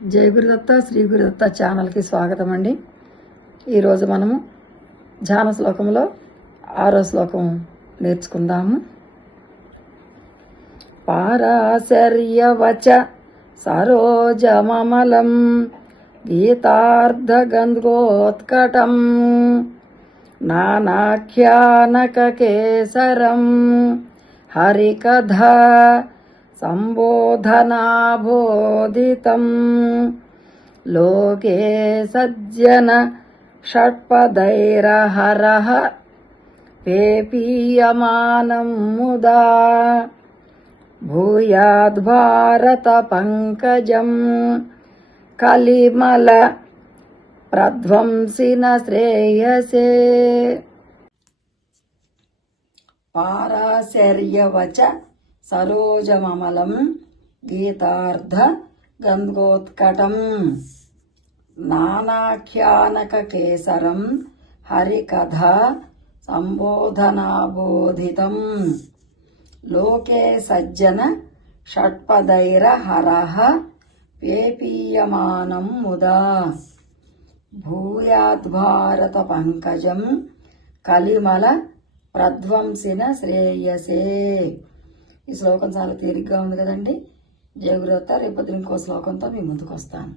జై గురుదత్త శ్రీ గురుదత్త ఛానల్కి స్వాగతం అండి. ఈరోజు మనము ధ్యాన శ్లోకంలో 6వ శ్లోకం నేర్చుకుందాము. పారాశర్యవచ సరోజమమలం గీతార్ధగంధోత్కటం నానాఖ్యానకకేసరం హరికథా సంబోధనాబోధితం లోకే సజ్జన షట్పదైరహరః పేపీయమానం ముదా భూయాద్భారత పంకజం కలిమల ప్రధ్వంసిన శ్రేయసే. పారాశర్యవచ సరోజమమలం గీతార్ధ గంధోత్కటం నానాఖ్యానకకేసరం హరికథా సంబోధనాబోధితం లోకే సజ్జన షట్పదైరహరః పేపీయమానం ముదా భూయాద్భారత పంకజం కలిమల ప్రధ్వంసిన శ్రేయసే. ఈ శ్లోకం చాలా తేలిగ్గా ఉంది కదండి. జయ గురుదత్త. రేపొద్దు ఇంకో శ్లోకంతో మీ ముందుకు వస్తాను.